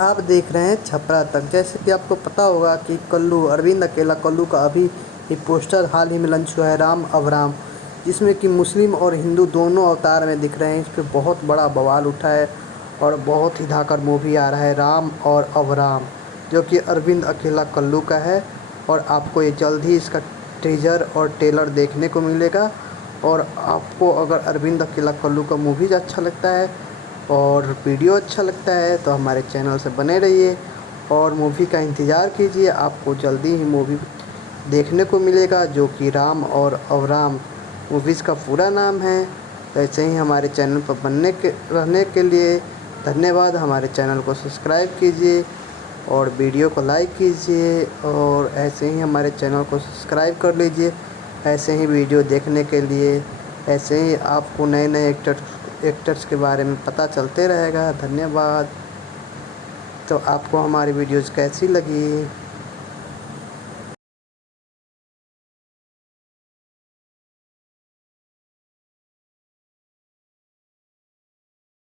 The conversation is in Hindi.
आप देख रहे हैं छपरा तक। जैसे कि आपको पता होगा कि कल्लू अरविंद अकेला कल्लू का अभी एक पोस्टर हाल ही में लॉन्च हुआ है, राम अवराम, जिसमें कि मुस्लिम और हिंदू दोनों अवतार में दिख रहे हैं। इस पे बहुत बड़ा बवाल उठा है और बहुत ही धाकर मूवी आ रहा है राम और अवराम, जो कि अरविंद अकेला कल्लू का है। और आपको ये जल्द ही इसका टीजर और ट्रेलर देखने को मिलेगा। और आपको अगर अरविंद अकेला कल्लू का मूवीज़ अच्छा लगता है और वीडियो अच्छा लगता है तो हमारे चैनल से बने रहिए और मूवी का इंतज़ार कीजिए। आपको जल्दी ही मूवी देखने को मिलेगा, जो कि राम और अवराम मूवीज़ का पूरा नाम है। तो ऐसे ही हमारे चैनल पर रहने के लिए धन्यवाद। हमारे चैनल को सब्सक्राइब कीजिए और वीडियो को लाइक कीजिए और ऐसे ही हमारे चैनल को सब्सक्राइब कर लीजिए ऐसे ही वीडियो देखने के लिए। ऐसे ही आपको नए नए एक्टर्स के बारे में पता चलते रहेगा। धन्यवाद। तो आपको हमारी वीडियोज़ कैसी लगी?